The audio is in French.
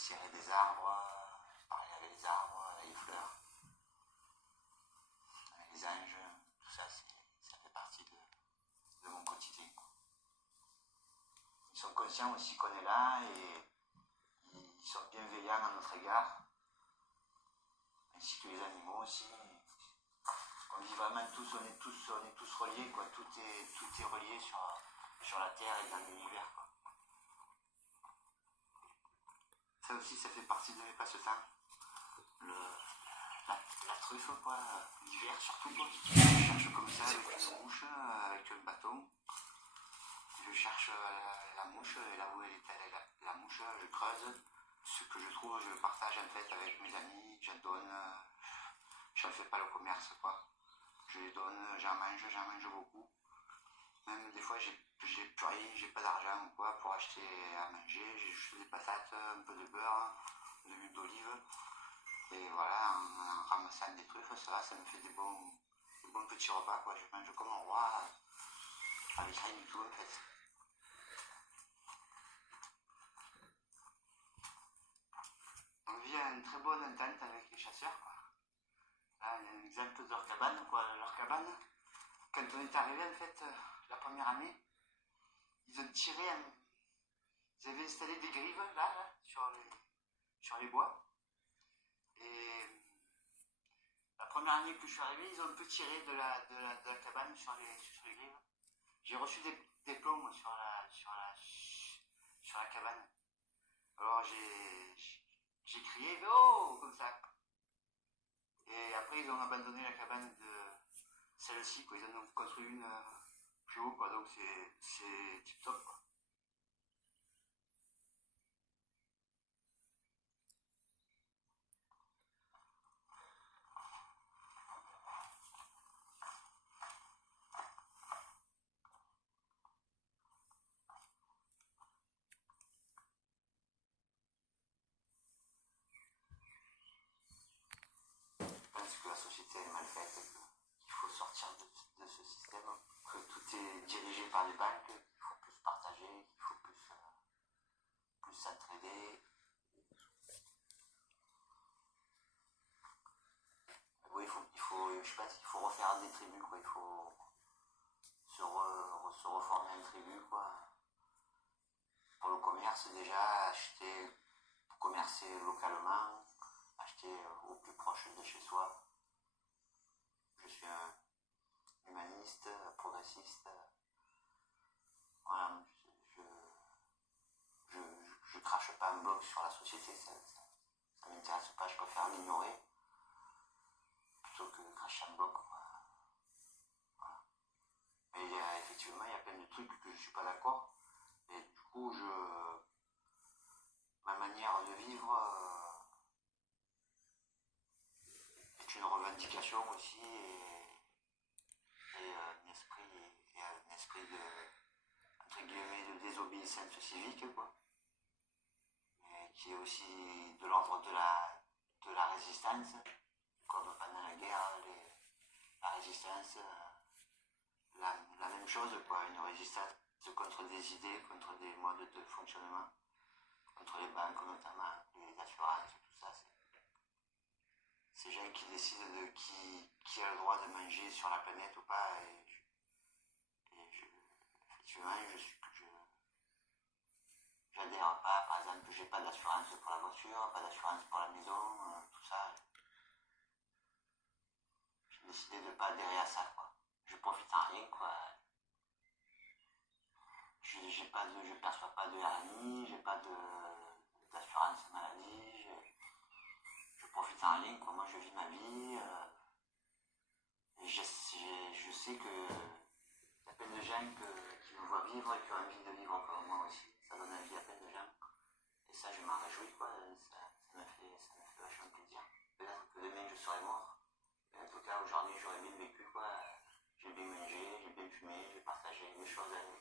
cirer des arbres, parler avec les arbres, les fleurs, les anges, tout ça, ça fait partie de mon quotidien. Ils sont conscients aussi qu'on est là et ils sont bienveillants à notre égard, ainsi que les animaux aussi. On vit vraiment tous, on est tous reliés, quoi. Tout est relié sur la Terre et dans l'univers, quoi. Ça aussi, ça fait partie de mes passe-temps. La truffe, quoi, l'hiver surtout, quoi. Je cherche comme ça avec une mouche, avec un bâton. Je cherche la mouche, et là où elle est la mouche, je creuse. Ce que je trouve, je le partage en fait avec mes amis, j'en donne. Je ne fais pas le commerce, quoi. Je les donne, j'en mange beaucoup. Même des fois, j'ai plus rien, j'ai pas d'argent ou quoi pour acheter à manger. J'ai juste des patates, un peu de beurre, de l'huile d'olive. Et voilà, en ramassant des trucs, ça va, ça me fait des bons petits repas, quoi. Je mange comme un roi, avec rien du tout, en fait. On vit une très bonne entente avec les chasseurs, quoi. Là, il y a un exemple de leur cabane, quoi. Leur cabane, quand on est arrivé, en fait, la première année, ils ont tiré, ils avaient installé des grives, là sur les bois. Et la première année que je suis arrivé, ils ont un peu tiré de la cabane sur les grives. J'ai reçu des plombs sur la cabane. Alors j'ai crié oh comme ça. Et après ils ont abandonné la cabane de celle-ci, quoi. Ils en ont construit une plus haut, quoi. Donc c'est tip top, quoi. Je pense que la société est mal faite, qu'il faut sortir de ce système, que tout est dirigé par les banques, qu'il faut plus partager, qu'il faut plus s'entraider. Oui, je pense qu'il faut refaire des tribus, quoi. Il faut se reformer en tribu, quoi. Pour le commerce, déjà, acheter, commercer localement, acheter au plus proche de chez soi. Je suis un humaniste, progressiste. Voilà, je crache pas un bloc sur la société, ça m'intéresse pas, je préfère l'ignorer plutôt que de cracher un bloc, quoi. Voilà. Mais effectivement, il y a plein de trucs que je suis pas d'accord. Et du coup, ma manière de vivre est une revendication aussi et un esprit de, entre guillemets, de désobéissance civique, quoi. Et qui est aussi de l'ordre de la résistance, comme pendant la guerre, la résistance, la même chose, quoi, une résistance contre des idées, contre des modes de fonctionnement, contre les banques notamment, les assurances, tout ça. Ces gens qui décident de qui a le droit de manger sur la planète ou pas. Effectivement, j'adhère pas. Par exemple, j'ai pas d'assurance pour la voiture, pas d'assurance pour la maison, tout ça. J'ai décidé de ne pas adhérer à ça, quoi. Je profite en rien, quoi. Je perçois pas de RMI, j'ai pas d'assurance maladie, je profite en rien, quoi. Moi, je vis ma vie. Et je sais que il y a plein de gens qui me voient vivre et qui ont envie de vivre comme moi aussi. Ça donne envie à plein de gens. Et ça, je m'en réjouis, quoi. Ça me fait vachement plaisir. Peut-être que demain, je serai mort. Mais en tout cas, aujourd'hui, j'aurais bien vécu, quoi. J'ai bien mangé, j'ai bien fumé, j'ai partagé des choses avec